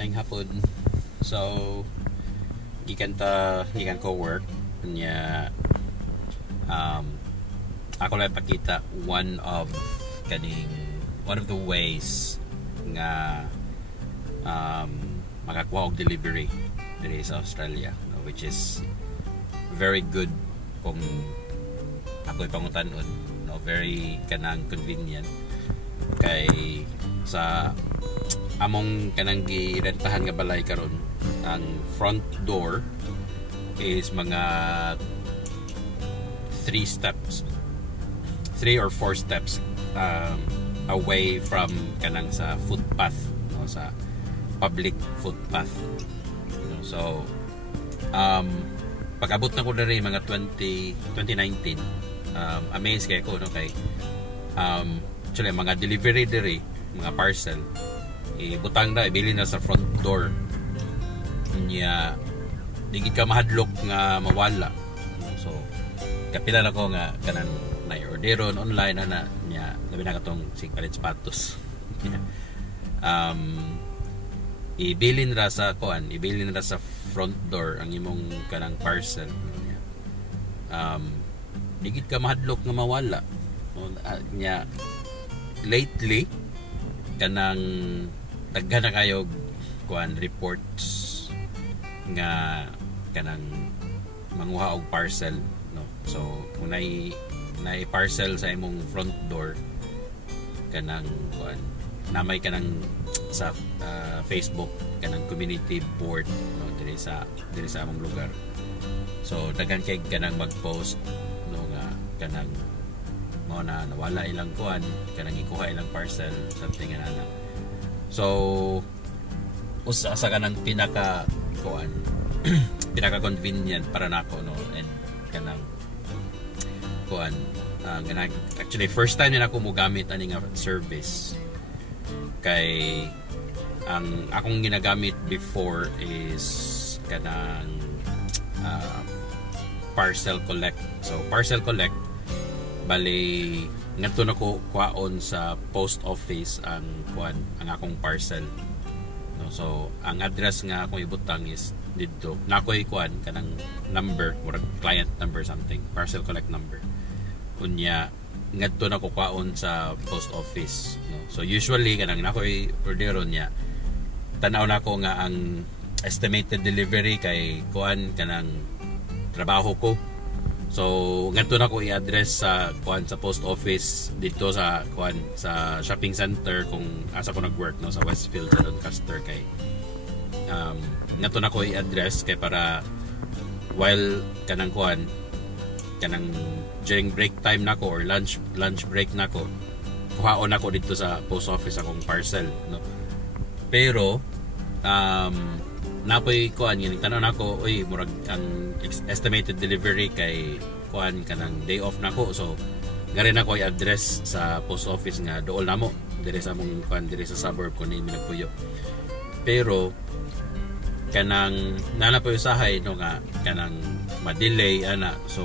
maayong hapon. So, gikan ko work nya ako lang pakita one of the ways nga makakuha og delivery diri sa Australia, no, which is very good kung ako'y pangutan-on, no, very kanang convenient kay sa among kanang girentahan nga balay karon. Ang front door is mga 3 or 4 steps away from kanang sa footpath, no, sa public footpath, no. So pag-abot na ko na rin mga 2019, amazed kay ko, no, kay actually mga delivery diri, mga parcel ibutang na, ibili na sa front door niya, digid ka mahadlok nga mawala, so kapilan ako nga kanang na-orderon online na niya, labi na katong sigpalit sapatos. Ibilin ra sa front door ang imong kanang parcel, digid ka mahadlok nga mawala, niya. Lately kanang daghan na kayo kuan reports nga kanang manguha og parcel, no. So kung nay parcel sa imong front door, kanang kuan namay kanang sa Facebook kanang community board, no, diri sa among lugar. So daghan kay kanang mag-post, no, nga kanang mo na nawala ilang kuan, kanang ikuha ilang parcel, something nga na. So usa sa kanang pinaka kuan pinaka convenient para nako, no, and kanang kuan actually first time na ako mo gamit ani nga service, kay ang akong ginagamit before is kanang parcel collect. So parcel collect bali ngadto nako kuhaon sa post office ang kuan ang akong parcel, no. So ang address nga akong ibutang is didto nakoy kuan kanang number or client number, something parcel collect number, kunya ngadto nako kuhaon sa post office, no. So usually kanang nakoy orderon niya, tanaw nako nga ang estimated delivery kay kuan kanang trabaho ko. So ngadto na ko i-address sa kuan sa post office dito sa kuan sa shopping center kung asa ko nag-work, no, sa Westfield sa Doncaster, kay ngadto na ko i-address kay para while kanang kuan kanang during break time nako or lunch break nako, kuhaon nako dito sa post office akong parcel, no. Pero napoy kuan yun tanan nako, oy murag ang estimated delivery kay kuan kanang day off nako, so gari na ko i-address sa post office nga dool namo dire sa mong kuan dire sa suburb ko ni Minagpuyo. Pero kanang nanapoy usahay, no, nga kanang ma-delay ana, so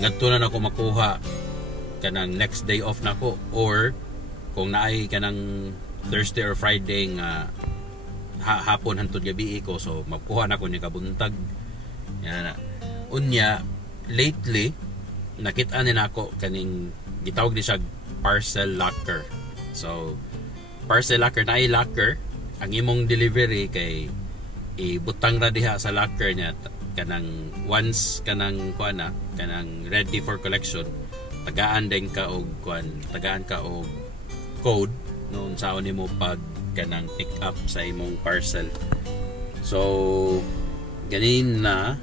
ngadto na nako makuha kanang next day off nako, or kung naay kanang Thursday or Friday nga hapon hantod gabi ko, so magkuha na ko ni kabuntag yan. Unya lately nakita ni nako kaning gitawag ni siya parcel locker. So parcel locker, naay locker ang imong delivery kay ibutang ra diha sa locker niya, kanang once kanang kuan na kanang ready for collection, tagaan ka og code, no, unsaon nimo pag kanang pick up sa imong parcel. So ganin na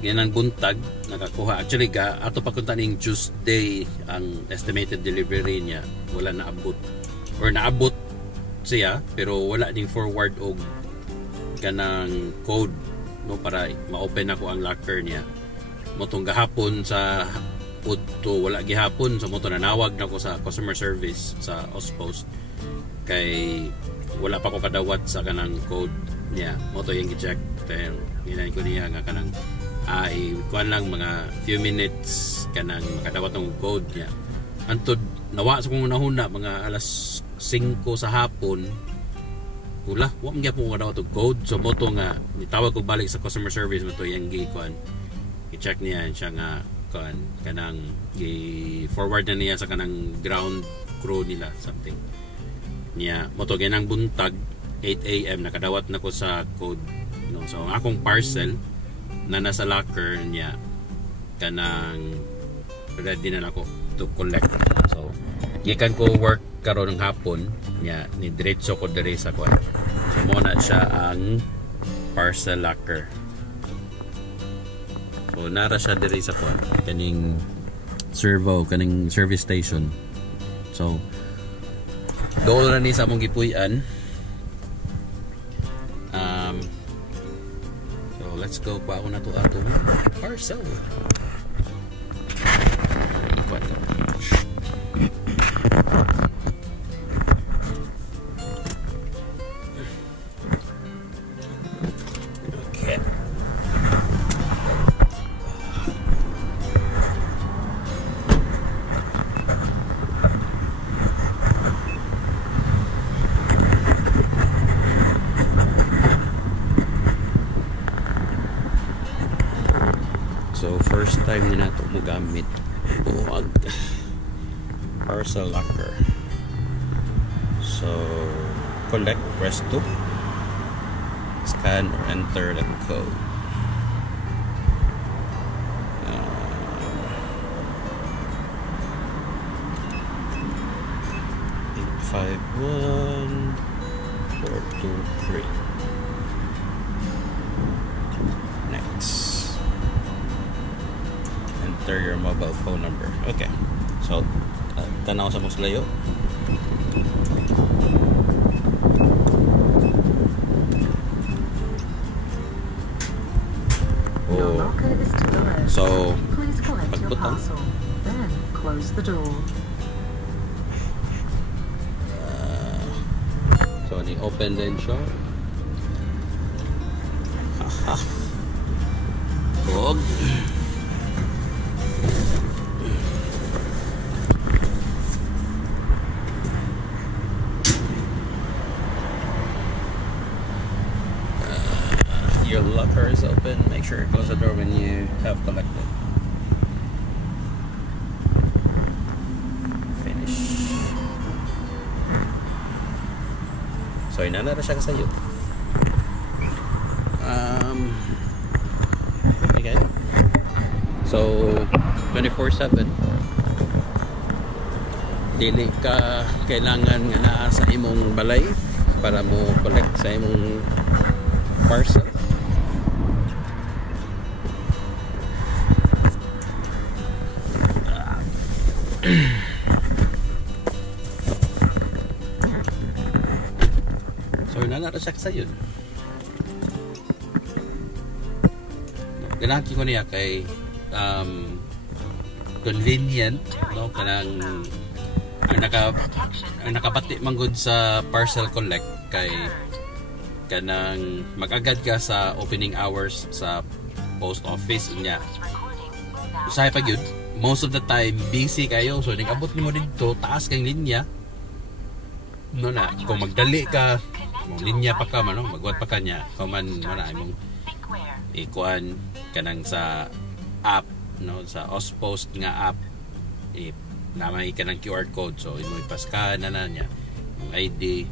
ganang buntag nakakuha, actually ato pa kunta ning Tuesday ang estimated delivery niya, wala naabot or naabot siya pero wala ding forward og kanang code, no, para ma-open ako ang locker niya. Motong gahapon sa udto wala gihapon, so moto nanawag nako sa customer service sa Auspost kay wala pa ko kadawat sa kanang code niya. Moto yung i-check, then hinay ko niya nga kanang kuan lang mga few minutes kanang makadawat ng code niya. Antod nawa sa kong nahuna mga alas 5 sa hapon Wala, wa man gyapon ko na to code. So mo to nga nitawag ko balik sa customer service mo to yang gi-kuan. I-check niya siya nga kuan kanang i-forward na niya sa kanang ground crew nila something. Niya mo to ganang buntag 8 AM nakadawat na ko sa code no. So ang akong parcel na nasa locker niya kanang ready na ako to collect. So gikan ko work karon ng hapon niya ni diretso ko diri sa kuan. So mo na siya ang parcel locker. So nara siya diri sa kuan kaning servo kaning service station. So doon na ni sa among gipuy-an. So let's go pa ako na to atong parcel. So first time ni nato mo gamit buwag parcel locker. So collect, press 2, scan or enter the code. 851-423. Next, enter your mobile phone number. Okay, so tanaw sa muslayo. Your locker is to the left. So Please collect your pagbutang. parcel. Then close the door. So ni open din siya. Haha. Huwag. Your locker is open. Make sure you close the door when you have collected. Finish. So inana na siya kasayo. Okay. So 24/7 dili ka kailangan nga naa sa imong balay para mo collect sa imong parcel. So nana siya kasayon. Ganaki ko niya kay convenient no kanang ang nakabati manggod sa parcel collect kay kanang mag-agad ka sa opening hours sa post office niya. Usahay pa gyud most of the time busy kayo, so nag-abot nimo dito taas kang linya no na kung magdali ka linya pa ka man no magwat pa kanya man na imong ikuan kanang sa app no sa Ospost nga app na may kanang QR code, so imo ipaskan na niya yung ID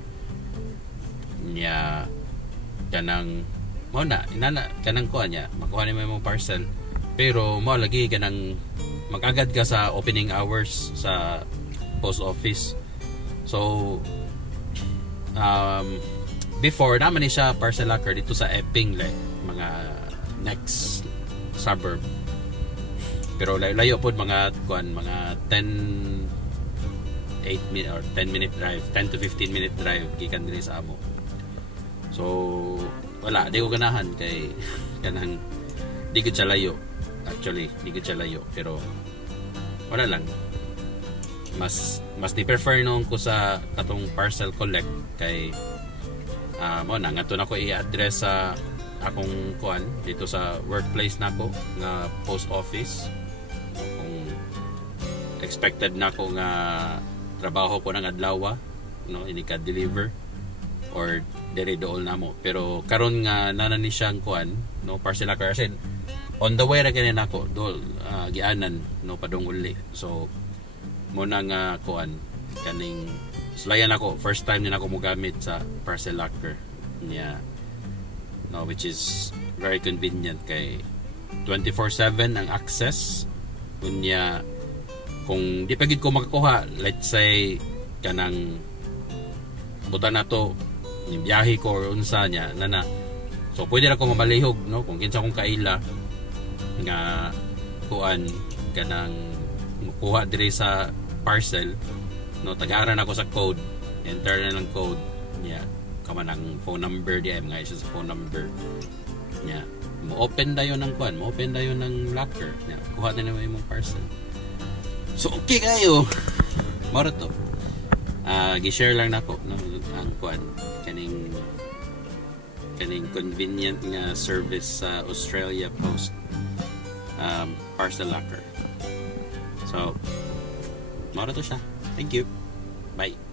niya kanang mo na inana kanang kuha niya makuha nimo imong parcel, pero mo lagi kanang mag-agad ka sa opening hours sa post office. So before naman ni siya parcel locker dito sa Epping like mga next suburb, pero layo po mga kuan mga 10 minute or 10 minute drive, 10 to 15 minute drive gikan diri sa amo. So wala di ko ganahan kay kanang di ko siya layo. Actually di ko siya layo, pero wala lang, mas di prefer nung ko sa katong parcel collect kay mo na nga to na ko i-address sa akong kuan dito sa workplace nako nga post office. Kung expected nako nga trabaho ko ng adlaw no ini ka deliver, or dere dool namo. Pero karon nga nanani siyang kuan no parcel locker kasi on the way ra kini nako dol gianan no padung uli. So mo na nga kuan kaning sulayan ako first time din ako mogamit sa parcel locker niya no, which is very convenient kay 24/7 ang access kunya. Kung di pa gid ko makakuha, let's say kanang buta na to yung biyahe ko or unsa nya na so pwede ra ko mabalihog no kung kinsa kong kaila nga kuan kanang makuha diri sa parcel no, tagaran ako sa code, enter na lang code niya kama ng phone number di ay mga isa sa phone number niya, mo open dayon ng kuan, mo open dayon ng locker niya, kuha na naman imong parcel. So okay kayo maro to gi-share lang nako no ang kuan kaning convenient nga service sa Australia Post parcel locker. So maro to siya. Thank you. Bye.